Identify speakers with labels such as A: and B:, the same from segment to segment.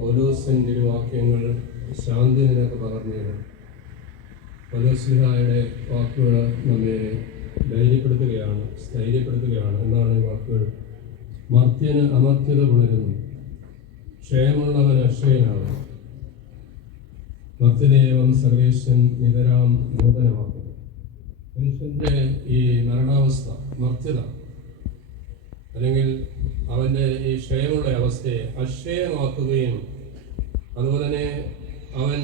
A: പൗലോസിന്റെ ഒരു വാക്യങ്ങൾ ശാന്തി നിനക്ക് പകർന്നിടും പൗലോസ്ലിഹായുടെ വാക്കുകൾ നമ്മെ ധൈര്യപ്പെടുത്തുകയാണ് സ്ഥൈര്യപ്പെടുത്തുകയാണ് എന്നാണ് ഈ വാക്കുകൾ. മർത്യന് അമർത്യത പുണരുന്നു. ക്ഷയമുള്ളവൻ അക്ഷയനാകും മർത്യദേവം സർവേശൻ നിതരാം നൂതനമാക്കും മനുഷ്യന്റെ ഈ മരണാവസ്ഥ മർത്യത അല്ലെങ്കിൽ അവന്റെ ഈ ക്ഷയമുള്ള അവസ്ഥയെ അക്ഷയമാക്കുകയും അതുപോലെ തന്നെ അവൻ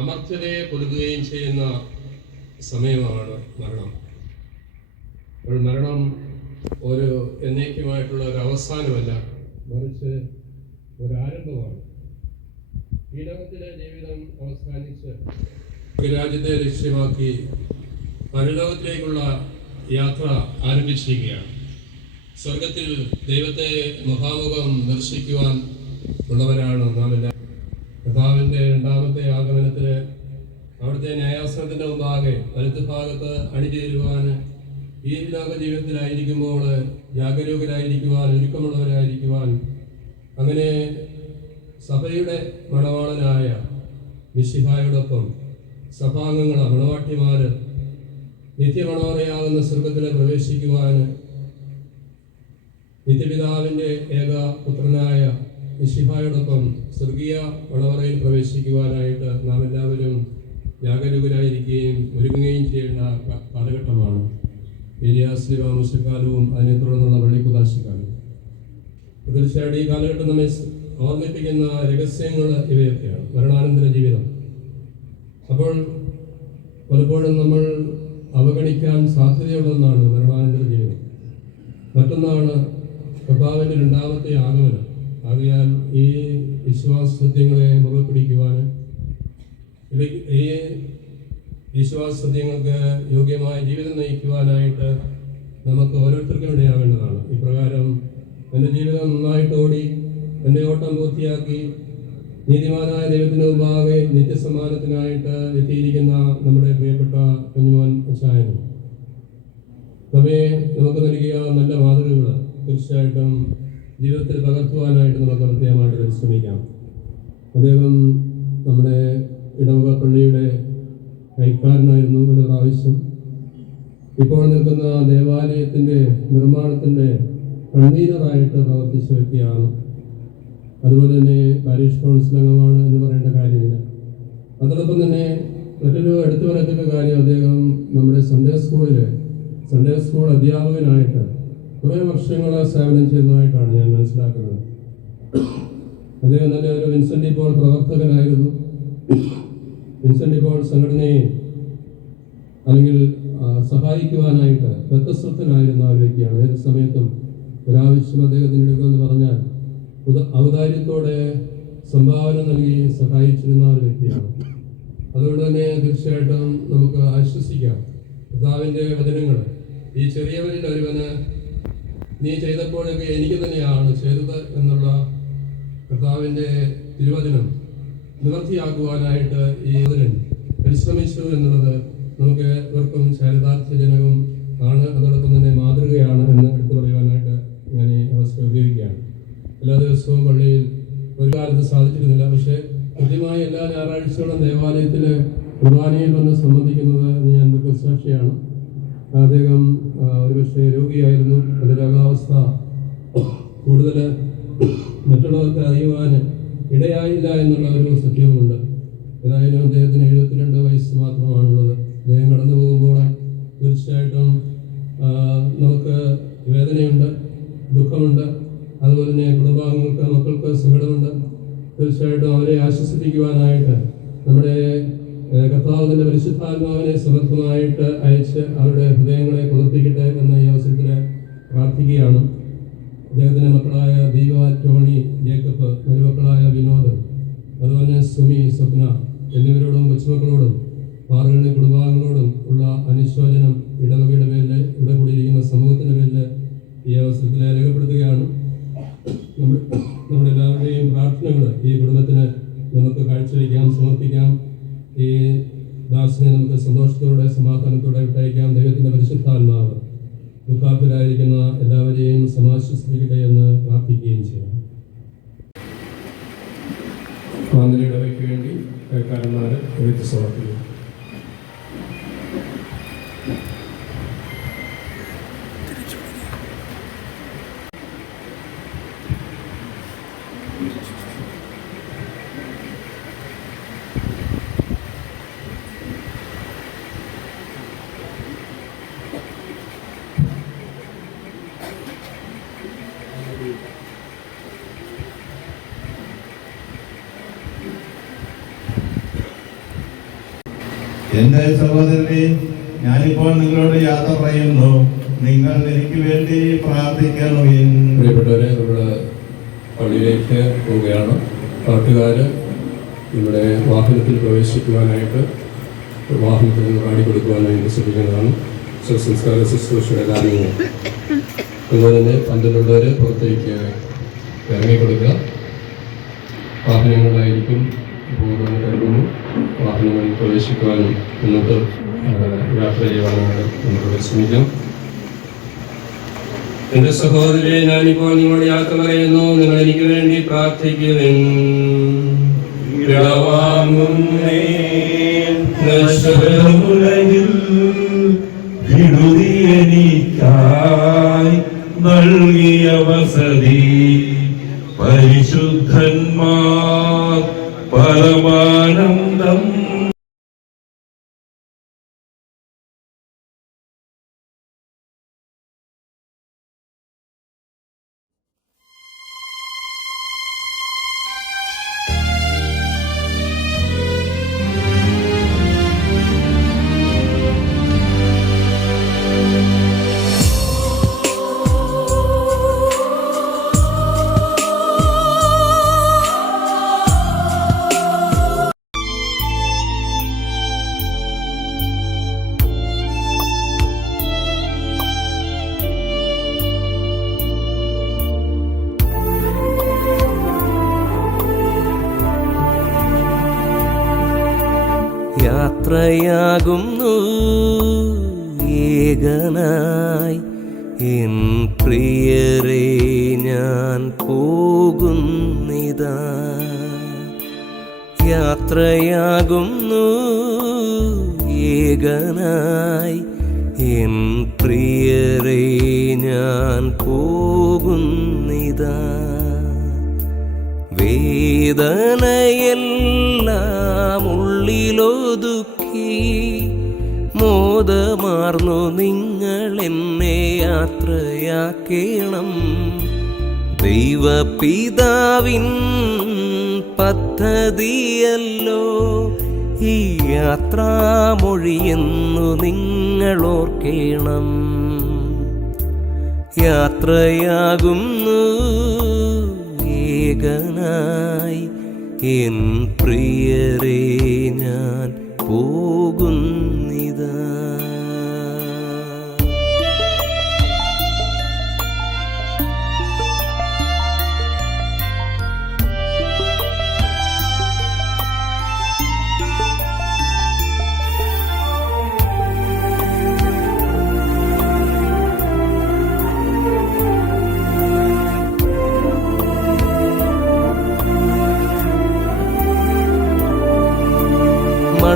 A: അമർത്യതയെ കൊടുക്കുകയും ചെയ്യുന്ന സമയമാണ് മരണം. അപ്പോൾ മരണം ഒരു എന്നേക്കുമായിട്ടുള്ള ഒരു അവസാനമല്ല മറിച്ച് ഒരാരംഭമാണ് ഈ ലോകത്തിലെ ജീവിതം അവസാനിച്ച് രാജ്യത്തെ ലക്ഷ്യമാക്കി പരലോകത്തിലേക്കുള്ള യാത്ര ആരംഭിച്ചിരിക്കുകയാണ്. സ്വർഗത്തിൽ ദൈവത്തെ മുഖാമുഖം ദർശിക്കുവാൻ ഉള്ളവരാണ് നാം എല്ലാവരും കർത്താവിന്റെ രണ്ടാമത്തെ ആഗമനത്തിൽ അവിടുത്തെ ന്യായാസനത്തിന്റെ മുമ്പാകെ വലത്ത് ഭാഗത്ത് അണിചേരുവാൻ ഈ ലോക ജീവിതത്തിലായിരിക്കുമ്പോൾ ജാഗരൂകരായിരിക്കുവാൻ ഒരുക്കമുള്ളവരായിരിക്കുവാൻ അങ്ങനെ സഭയുടെ മണവാളനായ മിശിഹായോടൊപ്പം സഭാംഗങ്ങൾ മണവാട്ടിമാർ നിത്യമണോറയാകുന്ന സ്വർഗത്തിൽ പ്രവേശിക്കുവാൻ നിത്യപിതാവിന്റെ ഏക പുത്രനായ മിശിഹായോടൊപ്പം സ്വർഗീയ മണവറയിൽ പ്രവേശിക്കുവാനായിട്ട് നാം എല്ലാവരും ജാഗരൂകരായിരിക്കുകയും ഒരുങ്ങുകയും ചെയ്യേണ്ട കാലഘട്ടമാണ്. ഏരിയാശ്രീ മുശക്കാലവും അതിനെ തുടർന്നുള്ള പള്ളിക്കുദാശക്കാലവും തീർച്ചയായിട്ടും ഈ കാലഘട്ടം നമ്മെ ഓർമ്മിപ്പിക്കുന്ന രഹസ്യങ്ങൾ ഇവയൊക്കെയാണ്. മരണാനന്തര ജീവിതം. അപ്പോൾ പലപ്പോഴും നമ്മൾ അവഗണിക്കാൻ സാധ്യതയുള്ളതെന്നാണ് മരണാനന്തര ജീവിതം. മറ്റൊന്നാണ് കർത്താവിന്റെ രണ്ടാമത്തെ ആഗമനം. ആകയാൽ ഈ വിശ്വാസ സത്യങ്ങളെ മുറുകെ പിടിക്കുവാനും ഈ വിശ്വാസ സത്യങ്ങൾക്ക് യോഗ്യമായ ജീവിതം നയിക്കുവാനായിട്ട് നമുക്ക് ഓരോരുത്തർക്കും ഇടയാവേണ്ടതാണ് ഇപ്രകാരം എന്റെ ജീവിതം നന്നായിട്ട് ഓടി എന്റെ ഓട്ടം പൂർത്തിയാക്കി നീതിമാനായ ദൈവത്തിന് മുമ്പാകെ നിത്യസമ്മാനത്തിനായിട്ട് എത്തിയിരിക്കുന്ന നമ്മുടെ പ്രിയപ്പെട്ട കുഞ്ഞുമോൻ അച്ചായനും നമ്മെ നമുക്ക് നൽകിയ നല്ല മാതൃകകൾ തീർച്ചയായിട്ടും ജീവിതത്തിൽ പകർത്തുവാനായിട്ട് നമുക്ക് പ്രത്യേകമായിട്ട് പരിശ്രമിക്കാം. അദ്ദേഹം നമ്മുടെ ഇടവക പള്ളിയുടെ കൈക്കാരനായിരുന്നു ഒരു പ്രാവശ്യം. ഇപ്പോൾ നിൽക്കുന്ന ദേവാലയത്തിന്റെ നിർമ്മാണത്തിന്റെ കൺവീനറായിട്ട് പ്രവർത്തിച്ച വ്യക്തിയാണ്. അതുപോലെ തന്നെ പാരീഷ് കൗൺസിൽ അംഗമാണ് എന്ന് പറയേണ്ട കാര്യമില്ല. അതോടൊപ്പം തന്നെ മറ്റൊരു എടുത്തു പറയത്തക്ക കാര്യം അദ്ദേഹം നമ്മുടെ സൺഡേ സ്കൂളിൽ സൺഡേ സ്കൂൾ അധ്യാപകനായിട്ട് കുറേ വർഷങ്ങൾ സേവനം ചെയ്തതായിട്ടാണ് ഞാൻ മനസ്സിലാക്കുന്നത്. അദ്ദേഹം തന്നെ ഒരു വിൻസെന്റ് ഇപ്പോൾ പ്രവർത്തകനായിരുന്നു. വിൻസെന്റ് ഇപ്പോൾ സംഘടനയെ അല്ലെങ്കിൽ സഹായിക്കുവാനായിട്ട് ബദ്ധസ്വത്തനായിരുന്ന ഒരു വ്യക്തിയാണ്. ഏത് സമയത്തും ഒരാവശ്യം അദ്ദേഹത്തിന് എടുക്കുമെന്ന് പറഞ്ഞാൽ ഔദാര്യത്തോടെ സംഭാവന നൽകി സഹായിച്ചിരുന്ന ഒരു വ്യക്തിയാണ്. അതുകൊണ്ട് തന്നെ തീർച്ചയായിട്ടും നമുക്ക് ആശ്വസിക്കാം. കർത്താവിന്റെ വചനങ്ങൾ. ഈ ചെറിയവരിൽ ഒരുവന് നീ ചെയ്തപ്പോഴൊക്കെ എനിക്ക് തന്നെയാണ് ചെയ്തത് എന്നുള്ള കർത്താവിന്റെ തിരുവചനം നിവർത്തിയാക്കുവാനായിട്ട് ഈ വചനൻ പരിശ്രമിച്ചു എന്നുള്ളത് നമുക്ക് ഇവർക്കും ചരിതാർത്ഥജനകവും ആണ്. അതോടൊപ്പം തന്നെ മാതൃകയാണ് എന്ന് എടുത്തു പറയുവാനായിട്ട് ഞാൻ ഈ അവസരം ഉപയോഗിക്കുകയാണ്. എല്ലാ ദിവസവും പള്ളിയിൽ ഒരു കാലത്ത് സാധിച്ചിരുന്നില്ല. പക്ഷേ കൃത്യമായി എല്ലാ ഞായറാഴ്ചകളും ദേവാലയത്തിൽ കുർബാനയിൽ വന്ന് സംബന്ധിക്കുന്നത് ഞാൻ ദുഃഖസാക്ഷിയാണ്. അദ്ദേഹം ഒരുപക്ഷെ രോഗിയായിരുന്നു. അതിന്റെ രോഗാവസ്ഥ കൂടുതൽ മറ്റുള്ളവർക്ക് അറിയുവാൻ ഇടയായില്ല എന്നുള്ള ഒരു സത്യവുമുണ്ട്. ഏതായാലും അദ്ദേഹത്തിന് എഴുപത്തിരണ്ട് വയസ്സ് മാത്രമാണുള്ളത്. അദ്ദേഹം കടന്നു പോകുമ്പോൾ തീർച്ചയായിട്ടും നമുക്ക് വേദനയുണ്ട് ദുഃഖമുണ്ട്. അതുപോലെ തന്നെ കുടുംബാംഗങ്ങൾക്ക് മക്കൾക്ക് സങ്കടമുണ്ട് തീർച്ചയായിട്ടും അവരെ ആശ്വസിപ്പിക്കുവാനായിട്ട് നമ്മുടെ ഏഹ്, കർത്താവിന്റെ പരിശുദ്ധാത്മാവിനെ സമർത്ഥമായിട്ട് അയച്ച് അവരുടെ ഹൃദയങ്ങളെ കുളിർപ്പിക്കട്ടെ എന്ന ഈ അവസരത്തിൽ പ്രാർത്ഥിക്കുകയാണ്. അദ്ദേഹത്തിന്റെ മക്കളായ ദീപ ടോണി ജേക്കബ് മരുമക്കളായ വിനോദ് അതുപോലെ സുമി സ്വപ്ന എന്നിവരോടും കൊച്ചുമക്കളോടും പാറുകളുടെ കുടുംബാംഗങ്ങളോടും ഉള്ള അനുശോചനം ഇടവകയുടെ പേരിൽ ഇവിടെ കൂടിയിരിക്കുന്ന സമൂഹത്തിന്റെ പേരിൽ ഈ അവസരത്തിൽ രേഖപ്പെടുത്തുകയാണ്. നമ്മുടെ എല്ലാവരുടെയും പ്രാർത്ഥനകൾ ഈ കുടുംബത്തിന് നമുക്ക് കാഴ്ചവെക്കാം സമർപ്പിക്കാം. ഈ ദാസിനെ നമുക്ക് സന്തോഷത്തോടെ സമാധാനത്തോടെ വിട്ടയക്കാം. ദൈവത്തിന്റെ പരിശുദ്ധാത്മാവ് ദുഃഖാത്തുരായിരിക്കുന്ന എല്ലാവരെയും സമാശ്വസിപ്പിക്കട്ടെ എന്ന് പ്രാർത്ഥിക്കുകയും ചെയ്യാം. മാന്തിരിടവയ്ക്ക് വേണ്ടി കേൾക്കാരന്മാരെ എഴുത്തു സമർപ്പിക്കും
B: എന്റെ സഹോദരനെ ഞാനിപ്പോൾ നിങ്ങളോട് യാത്ര പറയുന്നു. നിങ്ങൾ എനിക്ക് വേണ്ടി പ്രാർത്ഥിക്കണമെൻ
A: പ്രിയപ്പെട്ടവരെ നമ്മുടെ പള്ളിയിലേക്ക് പോവുകയാണ്. പാട്ടുകാർ ഇവിടെ വാഹനത്തിൽ പ്രവേശിക്കുവാനായിട്ട് വാഹനത്തിൽ നിന്ന് പാടി കൊടുക്കുവാനായിട്ട് ശ്രമിക്കുന്നതാണ്. സംസ്കാര ശുശ്രൂഷയുടെ കാര്യങ്ങൾ. അതുപോലെ തന്നെ പന്തലുള്ളവർ പുറത്തേക്ക് ഇറങ്ങിക്കൊടുക്കുക. വാഹനങ്ങളായിരിക്കും. പൂർണ കരുതുന്നു വാഹനങ്ങളിൽ പ്രവേശിക്കുവാനും ആ, യാത്ര ചെയ്യുവാനും നമുക്ക് പരിശ്രമിക്കാം. എന്റെ സഹോദരരെ ഞാനിപ്പോൾ നിങ്ങളുടെ യാത്ര പറയുന്നു. നിങ്ങൾ എനിക്ക് വേണ്ടി പ്രാർത്ഥിക്കുവിൻ.
B: നൽകിയ വസതി പരിശുദ്ധന്മാർ പരമാനന്ദം
C: യാത്രയാകുന്നു. ഏകനായി എൻ പ്രിയരെ ഞാൻ പോകുന്നിതാ. യാത്രയാകുന്നു. ഏകനായി എൻ പ്രിയരെ ഞാൻ പോകുന്നിതാ. വേദനയെല്ലാം ഉള്ളിലൊതുക്കി മോദമാർന്നു നിങ്ങൾ എന്നെ യാത്രയാക്കേണം. ദൈവപിതാവിൻ പദ്ധതിയല്ലോ ഈ യാത്രാമൊഴിയെന്നു നിങ്ങൾ ഓർക്കേണം യാത്രയാകുന്നു ഏകനായി എൻ പ്രിയരെ ഞാൻ പോകുന്നിതാ.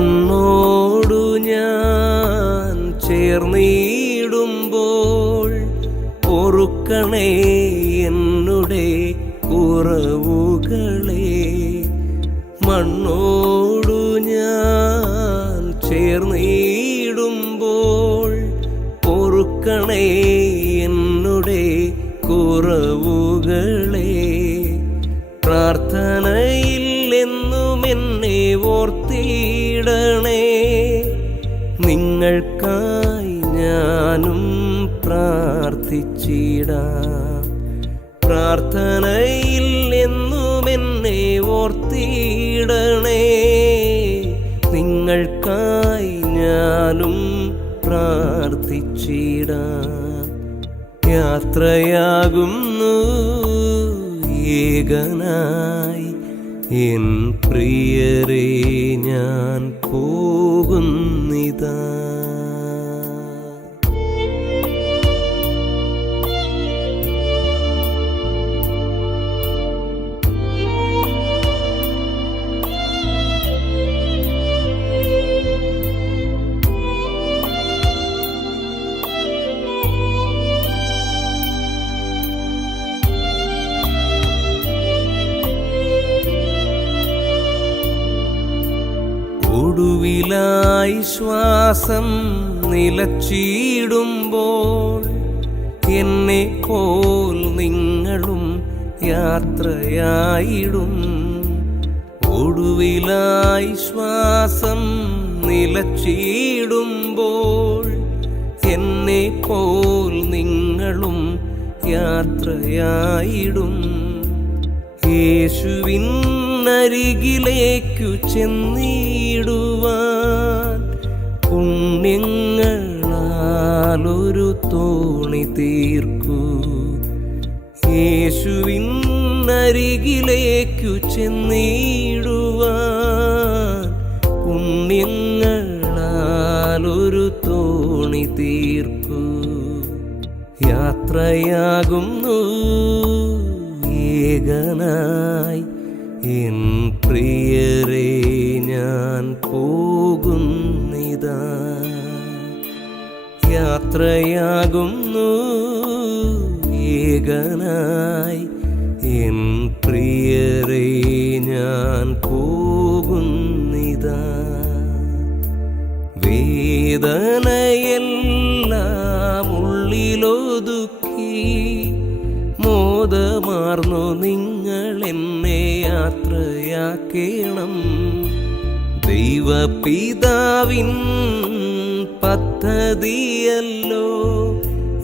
C: മണ്ണോടു ഞാൻ ചേർന്നിടുമ്പോൾ പൊറുക്കണേ എന്നുടെ കുറവുകളെ. മണ്ണോടു ഞാൻ ചേർന്നിടുമ്പോൾ പൊറുക്കണേ എന്നുടെ കുറവുകളെ. പ്രാർത്ഥനയിൽ എന്നും എന്നെ ഓർത്തിടണേ. നിങ്ങൾക്കായി ഞാനും പ്രാർത്ഥിച്ചിടാം. പ്രാർത്ഥനയിൽ എന്നുമെന്നെ ഓർത്തിടണേ. നിങ്ങൾക്കായി ഞാനും പ്രാർത്ഥിച്ചിടാം. യാത്രയാകുന്നു ഏകനായി. എൻ പ്രിയരെ ഞാൻ പോകുന്നിതാ. ശ്വാസം നിലച്ചിടുമ്പോൾ എന്നെ പോൽ നിങ്ങളും യാത്രയായിടും. ഒടുവിലായി ശ്വാസം നിലച്ചിടുമ്പോൾ എന്നെ പോൽ നിങ്ങളും യാത്രയായിടും. യേശുവിനരികിലേക്കു ചെന്നിടുവാൻ പുണ്യങ്ങളാലൊരു തോണി തീർക്കൂ. യേശുവിനരികിലേക്കു ചെന്നിടുവാൻ പുണ്യങ്ങളാലൊരു തോണി തീർക്കൂ. യാത്രയാകുന്നു ഏകനായി. എൻ പ്രിയരെ ഞാൻ പോകുന്നിതാ യാത്രയാകുന്നു ഏകനായി. എൻ പ്രിയരെ ഞാൻ പോകുന്നിതാ. വേദനയെല്ലാം ഉള്ളിലൊതുക്കി മോദമാർന്നു നിങ്ങൾ എന്നെ യാത്രയാക്കേണം. ദൈവപിതാവിൻ പദ്ധതിയല്ലോ.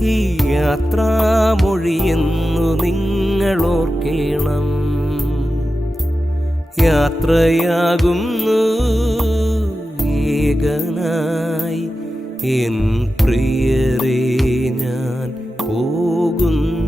C: ഈ യാത്രാമൊഴിയെന്നു നിങ്ങൾ ഓർക്കേണം യാത്രയാകുന്നു ഏകനായി. എൻ പ്രിയരെ ഞാൻ പോകുന്നു.